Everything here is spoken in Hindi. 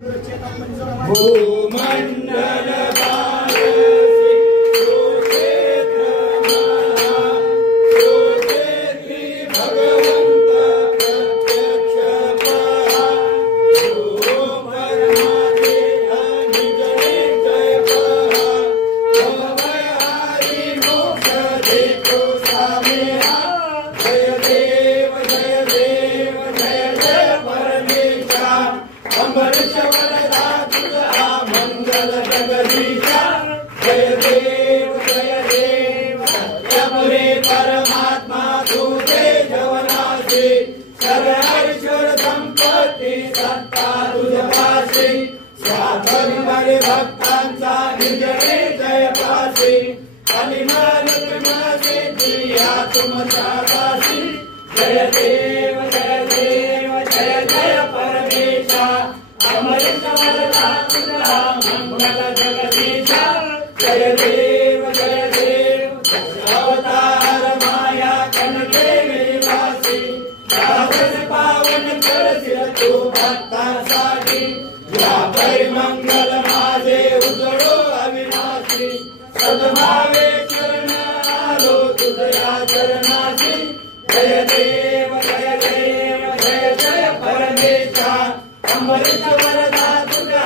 भूमंडल परमात्मा तुझे जवनासी सर्वेश्वर संपत्ती सत्ता तुझपाशी स्वातंत्र्य बरे भक्तांचा निजने जय पासी आणि मानसी जिया तुमचा दासी जय देव जय देव जय जय परमेशा अमृत वरदा तुझा मंगल जगदीशा जय देव जय देव अवतार माया कनके विलासी पावन पावन करशील तू भक्तांसाठी या परिमंगल माझे उजळो अविनाशी सद्भावे चरण आलो तुझ्या चरणाशी जय देव जय देव जय जय परमेशा अमृत वरदा तुझा